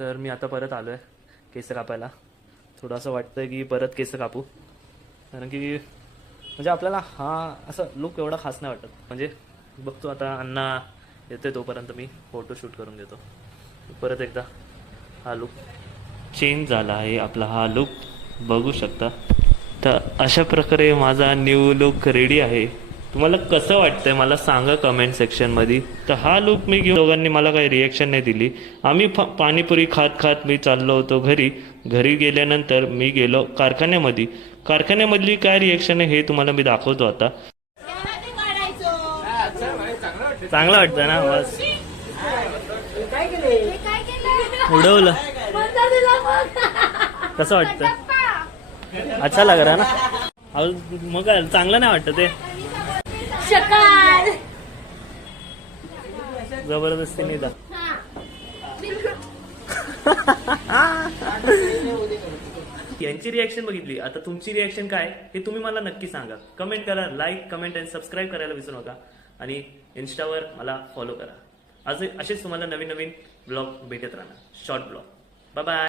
तर मी आता परत आलो आहे केस कापायला. थोडं असं वाटतं की परत केस कापू, कारण की म्हणजे आपल्याला हा असं लुक एवढा खास नाही वाटत. म्हणजे बघतो आता अण्णा येते तोपर्यंत मी फोटोशूट करून घेतो. परत एकदा हा लुक चेंज झाला आहे आपला, हा लुक बघू शकता. तर अशा प्रकारे माझा न्यू लुक रेडी आहे. तुम्हाला कसं वाटतंय मला सांगा कमेंट सेक्शनमध्ये. तर हा लुक मी घेऊन दोघांनी मला काही रिॲक्शन नाही दिली. आम्ही पाणीपुरी खात खात मी चाललो होतो घरी. घरी गेल्यानंतर मी गेलो कारखान्यामध्ये. कारखान्यामधली काय रिॲक्शन आहे हे तुम्हाला मी दाखवतो आता. चांगलं वाटतं ना, बस उडवलं. कसं वाटतं? अच्छा लग रहा ना. मग काय चांगलं नाही वाटत ते, जबरदस्ती नाही दा. यांची रिॲक्शन बघितली, आता तुमची रिॲक्शन काय हे तुम्ही मला नक्की सांगा. कमेंट करा, लाईक कमेंट आणि सबस्क्राईब करायला विसरू नका. आणि इन्स्टावर मला फॉलो करा. असेच तुम्हाला नवीन नवीन ब्लॉग भेटत राहणार, शॉर्ट ब्लॉग. Bye bye.